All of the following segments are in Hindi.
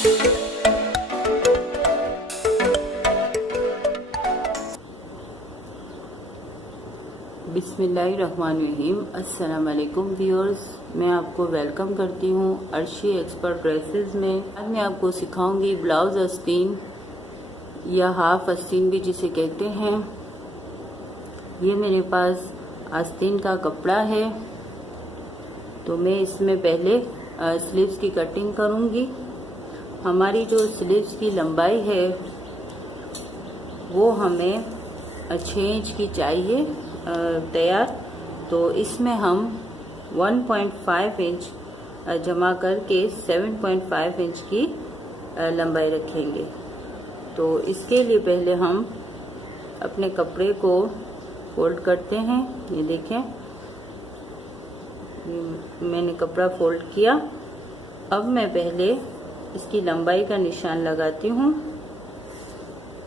बिस्मिल्लाहिर्रहमानिर्रहीम। अस्सलाम वालेकुम व्यूअर्स, मैं आपको वेलकम करती हूँ अर्शी एक्सपर्ट ड्रेसेस में। आज मैं आपको सिखाऊंगी ब्लाउज आस्तीन या हाफ आस्तीन भी जिसे कहते हैं। ये मेरे पास आस्तीन का कपड़ा है, तो मैं इसमें पहले स्लीव्स की कटिंग करूंगी। हमारी जो स्लीव्स की लंबाई है वो हमें 6 इंच की चाहिए तैयार। तो इसमें हम 1.5 इंच जमा करके 7.5 इंच की लंबाई रखेंगे। तो इसके लिए पहले हम अपने कपड़े को फोल्ड करते हैं। ये देखें, मैंने कपड़ा फोल्ड किया। अब मैं पहले इसकी लंबाई का निशान लगाती हूँ।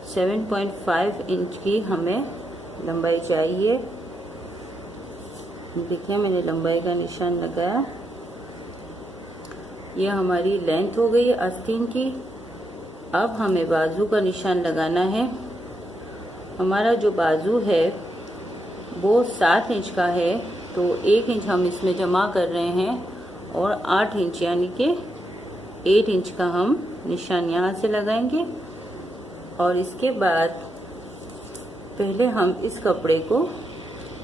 7.5 इंच की हमें लंबाई चाहिए। देखिए, मैंने लंबाई का निशान लगाया। ये हमारी लेंथ हो गई आस्तीन की। अब हमें बाजू का निशान लगाना है। हमारा जो बाजू है वो 7 इंच का है, तो 1 इंच हम इसमें जमा कर रहे हैं और 8 इंच यानी कि 8 इंच का हम निशान यहाँ से लगाएंगे। और इसके बाद पहले हम इस कपड़े को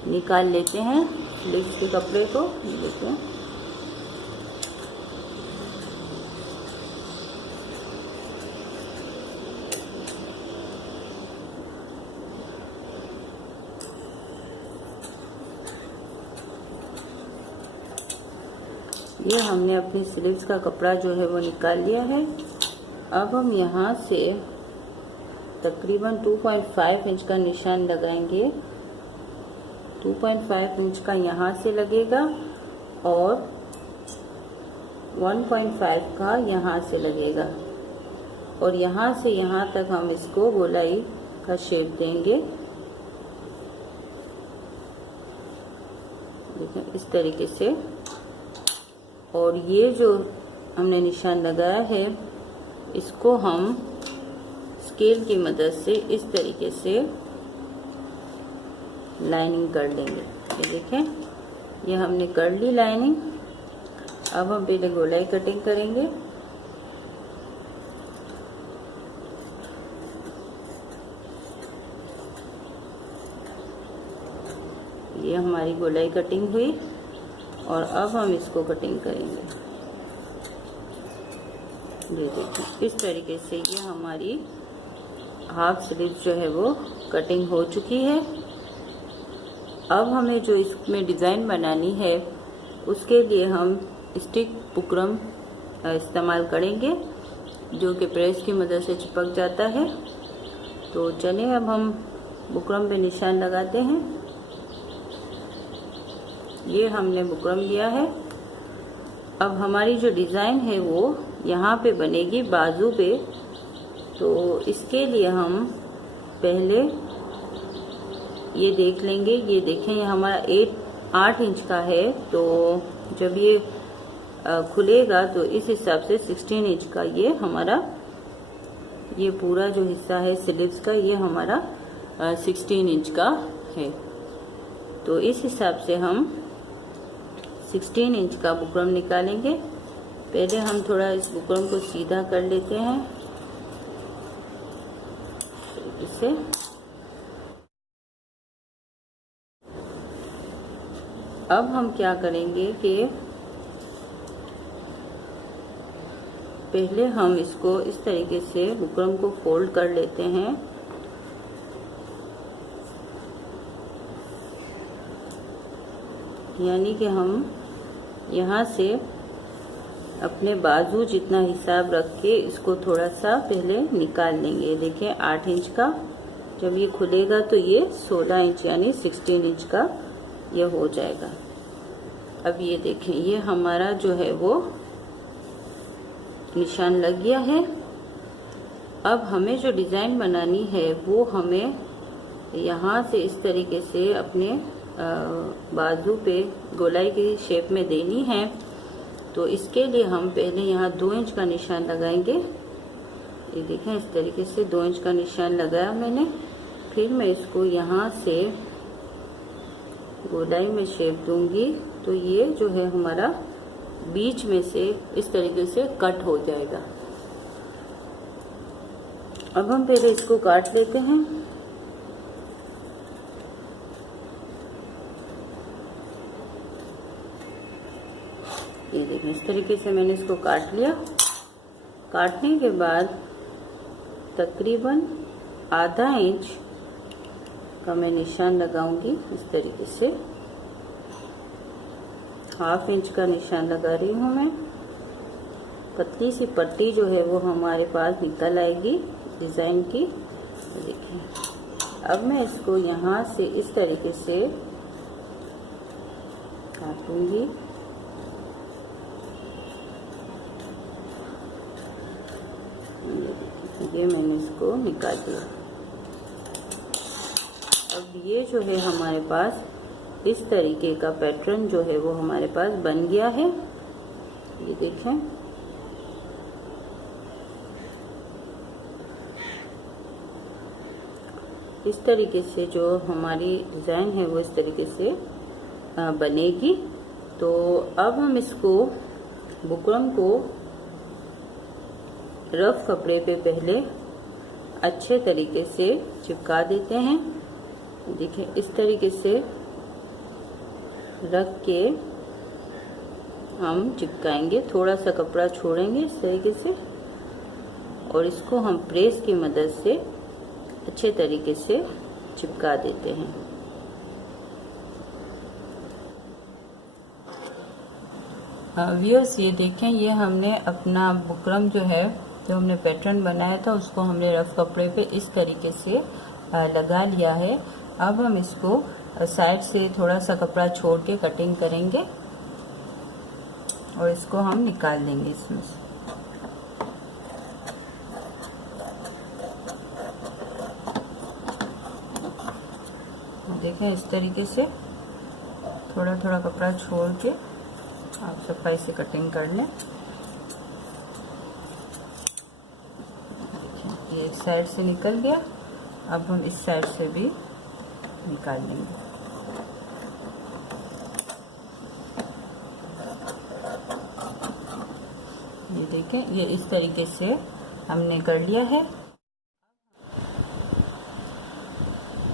निकाल लेते हैं, स्लीव्स के कपड़े को। देखिए, ये हमने अपनी स्लीव्स का कपड़ा जो है वो निकाल लिया है। अब हम यहाँ से तकरीबन 2.5 इंच का निशान लगाएंगे। 2.5 इंच का यहाँ से लगेगा और 1.5 का यहाँ से लगेगा, और यहाँ से यहाँ तक हम इसको गोलाई का शेप देंगे। देखिए, इस तरीके से। और ये जो हमने निशान लगाया है इसको हम स्केल की मदद से इस तरीके से लाइनिंग कर लेंगे। ये देखें, ये हमने कर ली लाइनिंग। अब हम पहले गोलाई कटिंग करेंगे। ये हमारी गोलाई कटिंग हुई और अब हम इसको कटिंग करेंगे। ये देखें, इस तरीके से ये हमारी हाफ स्लीव जो है वो कटिंग हो चुकी है। अब हमें जो इसमें डिज़ाइन बनानी है उसके लिए हम स्टिक बुकरम इस्तेमाल करेंगे, जो कि प्रेस की मदद से चिपक जाता है। तो चलिए अब हम बुकरम पे निशान लगाते हैं। ये हमने बुकरम लिया है। अब हमारी जो डिज़ाइन है वो यहाँ पे बनेगी बाजू पे। तो इसके लिए हम पहले ये देख लेंगे। ये देखें, ये हमारा 8 इंच का है, तो जब ये खुलेगा तो इस हिसाब से 16 इंच का ये हमारा ये पूरा जो हिस्सा है स्लीव्स का, ये हमारा 16 इंच का है। तो इस हिसाब से हम 16 इंच का बुकरम निकालेंगे। पहले हम थोड़ा इस बुकरम को सीधा कर लेते हैं इसे। अब हम क्या करेंगे कि पहले हम इसको इस तरीके से बुकरम को फोल्ड कर लेते हैं। यानी कि हम यहाँ से अपने बाजू जितना हिसाब रख के इसको थोड़ा सा पहले निकाल लेंगे। देखिए, 8 इंच का जब ये खुलेगा तो ये 16 इंच यानी 16 इंच का ये हो जाएगा। अब ये देखें, ये हमारा जो है वो निशान लग गया है। अब हमें जो डिज़ाइन बनानी है वो हमें यहाँ से इस तरीके से अपने बाजू पे गोलाई की शेप में देनी है। तो इसके लिए हम पहले यहाँ 2 इंच का निशान लगाएंगे। ये देखें, इस तरीके से 2 इंच का निशान लगाया मैंने। फिर मैं इसको यहाँ से गोलाई में शेप दूंगी, तो ये जो है हमारा बीच में से इस तरीके से कट हो जाएगा। अब हम पहले इसको काट लेते हैं। ये देखें, इस तरीके से मैंने इसको काट लिया। काटने के बाद तकरीबन आधा इंच का मैं निशान लगाऊंगी। इस तरीके से ½ इंच का निशान लगा रही हूँ मैं। पतली सी पट्टी जो है वो हमारे पास निकल आएगी डिज़ाइन की। देखिए, अब मैं इसको यहाँ से इस तरीके से काटूंगी। ये मैंने इसको निकाल दिया। अब ये जो है हमारे पास इस तरीके का पैटर्न जो है वो हमारे पास बन गया है। ये देखें, इस तरीके से जो हमारी डिज़ाइन है वो इस तरीके से बनेगी। तो अब हम इसको बुकरम को रफ कपड़े पे पहले अच्छे तरीके से चिपका देते हैं। देखिए, इस तरीके से रख के हम चिपकाएंगे। थोड़ा सा कपड़ा छोड़ेंगे इस तरीके से, और इसको हम प्रेस की मदद से अच्छे तरीके से चिपका देते हैं। व्यूअर्स, ये देखें, ये हमने अपना बुकरम जो है, जो हमने पैटर्न बनाया था, उसको हमने रफ कपड़े पे इस तरीके से लगा लिया है। अब हम इसको साइड से थोड़ा सा कपड़ा छोड़ के कटिंग करेंगे और इसको हम निकाल देंगे इसमें से। देखें, इस तरीके से थोड़ा थोड़ा कपड़ा छोड़ के आप सफाई से कटिंग कर लें। ये एक साइड से निकल गया, अब हम इस साइड से भी निकाल लेंगे। ये देखें, ये इस तरीके से हमने कर लिया है।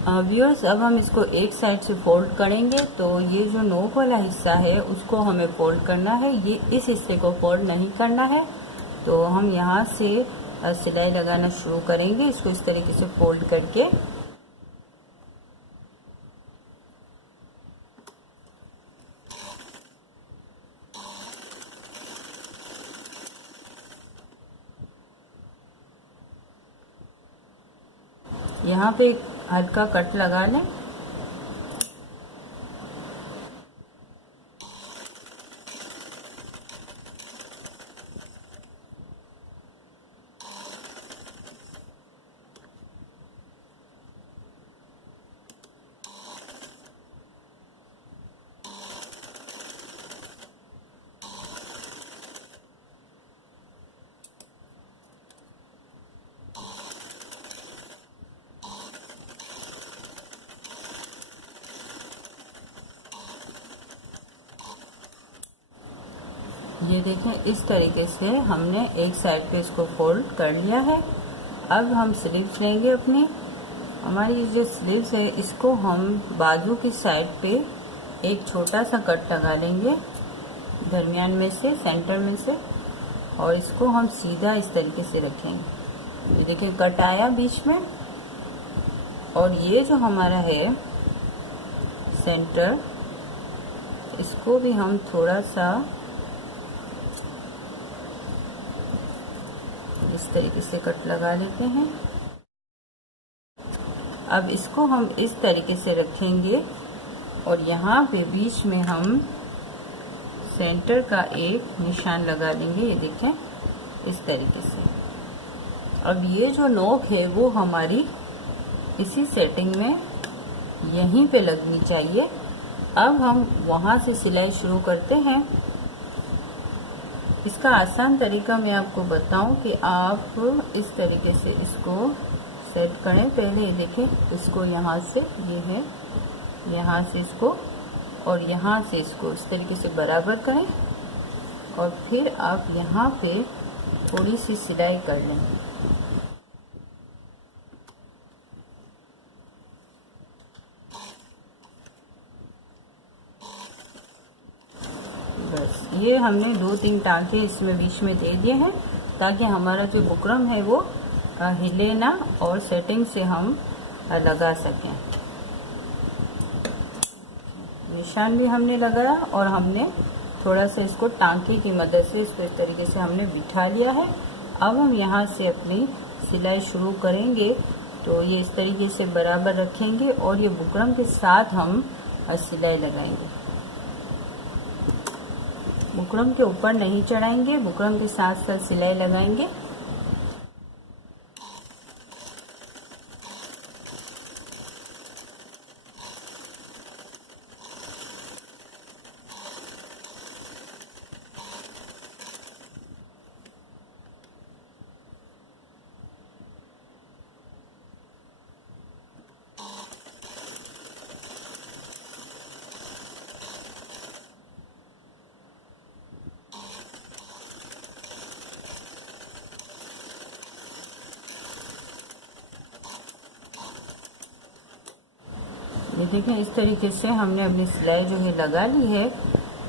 व्यूअर्स, अब हम इसको एक साइड से फोल्ड करेंगे। तो ये जो नोक वाला हिस्सा है उसको हमें फोल्ड करना है, ये इस हिस्से को फोल्ड नहीं करना है। तो हम यहाँ से सिलाई लगाना शुरू करेंगे, इसको इस तरीके से फोल्ड करके। यहाँ पे एक हल्का कट लगा लें। ये देखें, इस तरीके से हमने एक साइड पे इसको फोल्ड कर लिया है। अब हम स्लीव्स लेंगे अपने। हमारी जो स्लीव्स है इसको हम बाजू की साइड पे एक छोटा सा कट लगा लेंगे दरमियान में से, सेंटर में से, और इसको हम सीधा इस तरीके से रखेंगे। ये देखिए, कट आया बीच में। और ये जो हमारा है सेंटर, इसको भी हम थोड़ा सा इस तरीके से कट लगा लेते हैं। अब इसको हम इस तरीके से रखेंगे और यहाँ पे बीच में हम सेंटर का एक निशान लगा देंगे। ये देखें, इस तरीके से। अब ये जो नोक है वो हमारी इसी सेटिंग में यहीं पे लगनी चाहिए। अब हम वहाँ से सिलाई शुरू करते हैं। इसका आसान तरीका मैं आपको बताऊं कि आप इस तरीके से इसको सेट करें। पहले देखें, इसको यहाँ से, ये है, यहाँ से इसको और यहाँ से इसको इस तरीके से बराबर करें और फिर आप यहाँ पे थोड़ी सी सिलाई कर लें। बस ये हमने 2-3 टाँके इसमें बीच में दे दिए हैं ताकि हमारा जो बुकरम है वो हिले ना और सेटिंग से हम लगा सकें। निशान भी हमने लगाया और हमने थोड़ा सा इसको टाँके की मदद से इसको इस तरीके से हमने बिठा लिया है। अब हम यहाँ से अपनी सिलाई शुरू करेंगे तो ये इस तरीके से बराबर रखेंगे और ये बुकरम के साथ हम सिलाई लगाएंगे। बुकरम के ऊपर नहीं चढ़ाएंगे, बुकरम के साथ साथ सिलाई लगाएंगे। ये देखें, इस तरीके से हमने अपनी सिलाई जो है लगा ली है।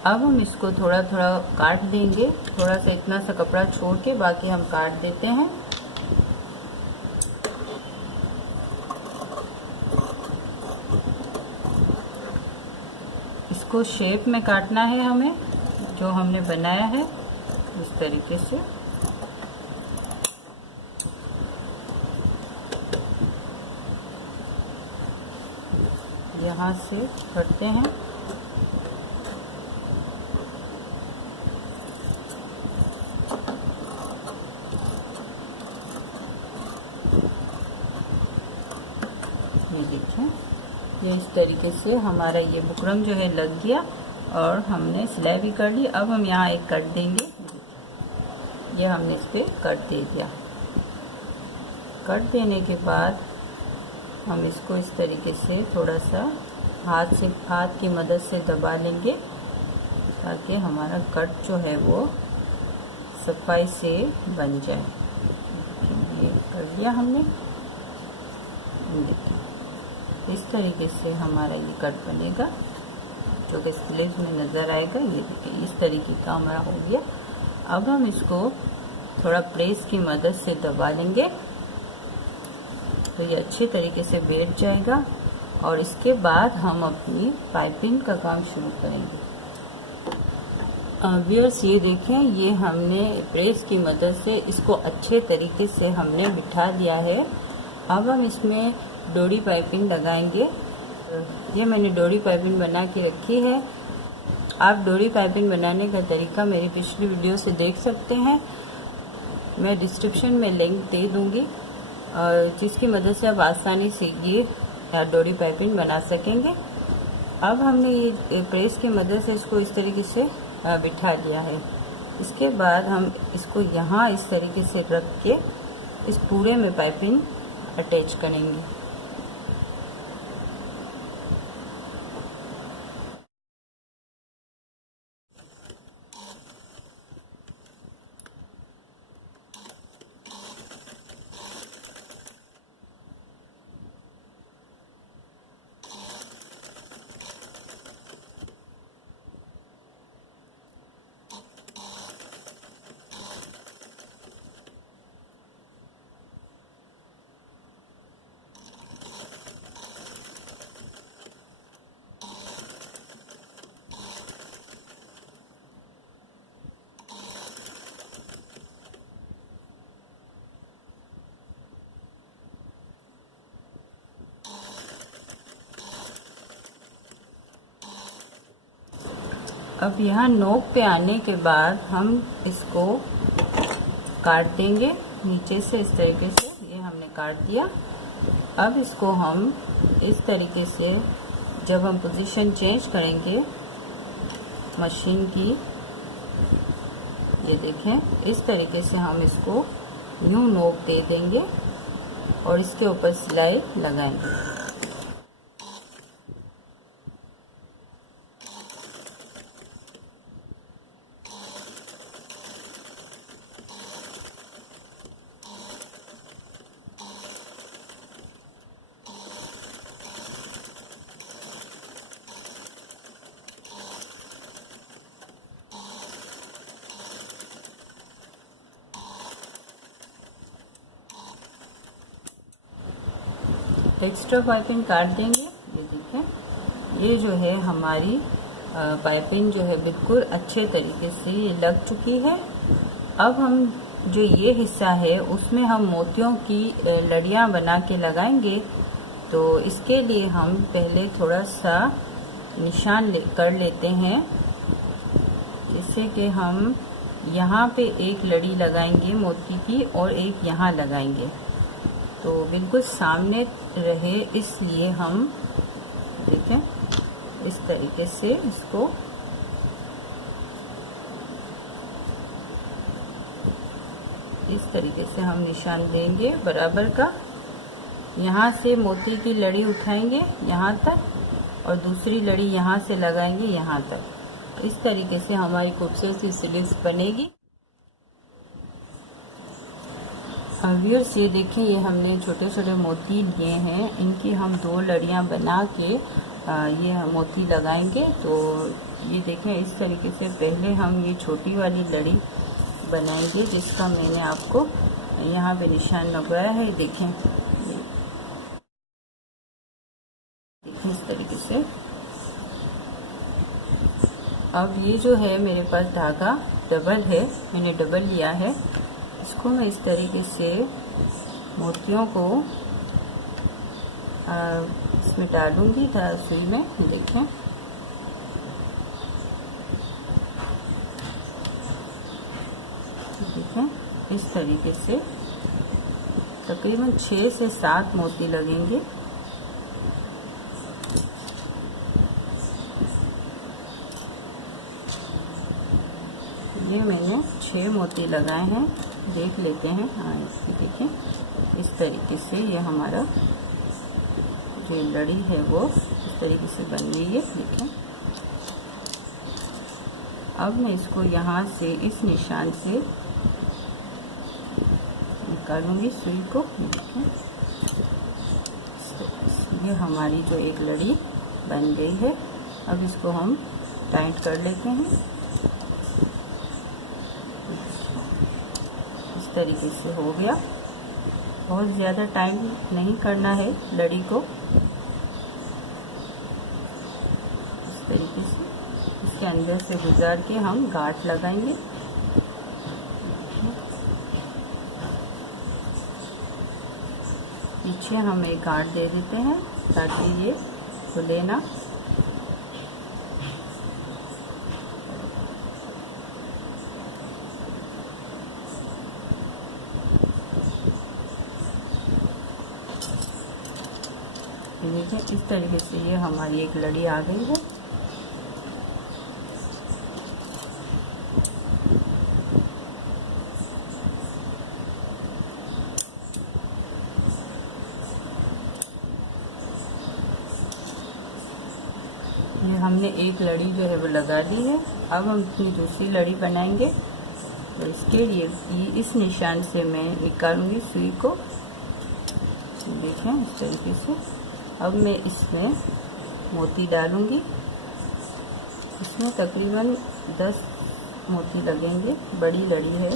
अब हम इसको थोड़ा थोड़ा काट देंगे, थोड़ा सा इतना सा कपड़ा छोड़ के बाकी हम काट देते हैं। इसको शेप में काटना है हमें, जो हमने बनाया है इस तरीके से। यहाँ से करते हैं, ये देखिए, ये इस तरीके से हमारा ये बुकरम जो है लग गया और हमने सिलाई भी कर ली। अब हम यहाँ एक कट देंगे, ये हमने इस पर कट दे दिया। कट देने के बाद हम इसको इस तरीके से थोड़ा सा हाथ की मदद से दबा लेंगे ताकि हमारा कट जो है वो सफाई से बन जाए। ये कर लिया हमने। इस तरीके से हमारा ये कट बनेगा जो कि स्लीव्स में नज़र आएगा। ये देखिए, इस तरीके का हमारा हो गया। अब हम इसको थोड़ा प्रेस की मदद से दबा लेंगे तो ये अच्छे तरीके से बैठ जाएगा और इसके बाद हम अपनी पाइपिंग का काम शुरू करेंगे। व्यूअर्स, ये देखें, ये हमने प्रेस की मदद से इसको अच्छे तरीके से हमने बिठा दिया है। अब हम इसमें डोरी पाइपिंग लगाएंगे। ये मैंने डोरी पाइपिंग बना के रखी है। आप डोरी पाइपिंग बनाने का तरीका मेरी पिछली वीडियो से देख सकते हैं। मैं डिस्क्रिप्शन में लिंक दे दूँगी जिसकी मदद से आप आसानी से ये डोरी पाइपिंग बना सकेंगे। अब हमने ये प्रेस की मदद से इसको इस तरीके से बिठा लिया है। इसके बाद हम इसको यहाँ इस तरीके से रख के इस पूरे में पाइपिंग अटैच करेंगे। अब यहाँ नोक पे आने के बाद हम इसको काट देंगे नीचे से इस तरीके से। ये हमने काट दिया। अब इसको हम इस तरीके से जब हम पोजीशन चेंज करेंगे मशीन की, ये देखें, इस तरीके से हम इसको यूं नोक दे देंगे और इसके ऊपर सिलाई लगाएंगे। एक्स्ट्रा पाइपिंग काट देंगे। ये देखें, ये जो है हमारी पाइपिंग जो है बिल्कुल अच्छे तरीके से ये लग चुकी है। अब हम जो ये हिस्सा है उसमें हम मोतियों की लड़ियाँ बना के लगाएंगे। तो इसके लिए हम पहले थोड़ा सा निशान कर लेते हैं, जिससे कि हम यहाँ पे एक लड़ी लगाएंगे मोती की और एक यहाँ लगाएंगे, तो बिल्कुल सामने रहे, इसलिए हम देखें इस तरीके से इसको इस तरीके से हम निशान देंगे बराबर का। यहाँ से मोती की लड़ी उठाएंगे यहाँ तक और दूसरी लड़ी यहाँ से लगाएंगे यहाँ तक। इस तरीके से हमारी खूबसूरत सी स्लीव्स बनेगी। व्यूअर्स, ये देखें, ये हमने छोटे छोटे मोती लिए हैं, इनकी हम 2 लड़ियाँ बना के ये मोती लगाएंगे। तो ये देखें, इस तरीके से पहले हम ये छोटी वाली लड़ी बनाएंगे, जिसका मैंने आपको यहाँ पे निशान लगाया है। देखें इस तरीके से। अब ये जो है मेरे पास धागा डबल है, मैंने डबल लिया है। इसको मैं इस तरीके से मोतियों को इसमें डालूंगी सुई में। देखें, इस तरीके से तकरीबन 6 से 7 मोती लगेंगे। ये मैंने 6 मोती लगाए हैं, देख लेते हैं। हाँ, इसकी देखें, इस तरीके से ये हमारा जो लड़ी है वो इस तरीके से बन गई है। देखें, अब मैं इसको यहाँ से इस निशान से निकालूंगी सुई को। देखें, ये हमारी जो एक लड़ी बन गई है। अब इसको हम टाइट कर लेते हैं। इस तरीके से हो गया। बहुत ज़्यादा टाइम नहीं करना है लड़ी को। इस तरीके से इसके अंदर से गुजार के हम गांठ लगाएंगे। पीछे हम एक गांठ दे देते हैं ताकि ये खुले ना। देखिए, इस तरीके से ये हमारी एक लड़ी आ गई है। ये हमने एक लड़ी जो है वो लगा दी है। अब हम अपनी दूसरी लड़ी बनाएंगे। तो इसके लिए इस निशान से मैं निकालूंगी सुई को। देखें, इस तरीके से। अब मैं इसमें मोती डालूंगी। इसमें तकरीबन 10 मोती लगेंगे, बड़ी लड़ी है।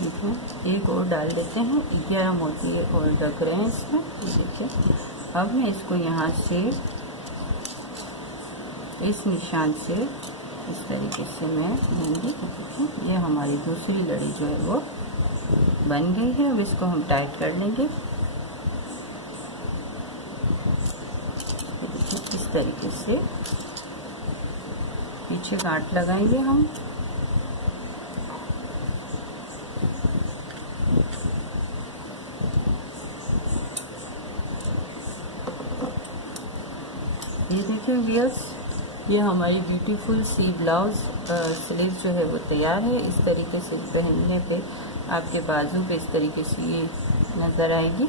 देखिए एक और डाल देते हैं, 11 मोती और रख रहे हैं इसमें। देखिए अब मैं इसको यहाँ से इस निशान से इस तरीके से मैं लूँगी। ये हमारी दूसरी लड़ी जो है वो बन गई है। अब इसको हम टाइट कर लेंगे इस तरीके से। पीछे गांठ लगाएंगे हम। ये देखिए व्यूअर्स, ये हमारी ब्यूटीफुल सी ब्लाउज स्लीव जो है वो तैयार है। इस तरीके से पहनने पे आपके बाजू पे इस तरीके से ये नज़र आएगी।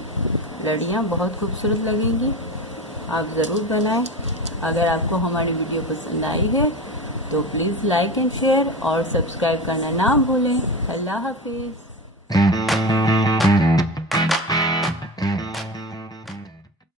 लड़ियाँ बहुत खूबसूरत लगेंगी, आप ज़रूर बनाएं। अगर आपको हमारी वीडियो पसंद आई है तो प्लीज़ लाइक एंड शेयर और सब्सक्राइब करना ना भूलें। अल्लाह हाफिज़।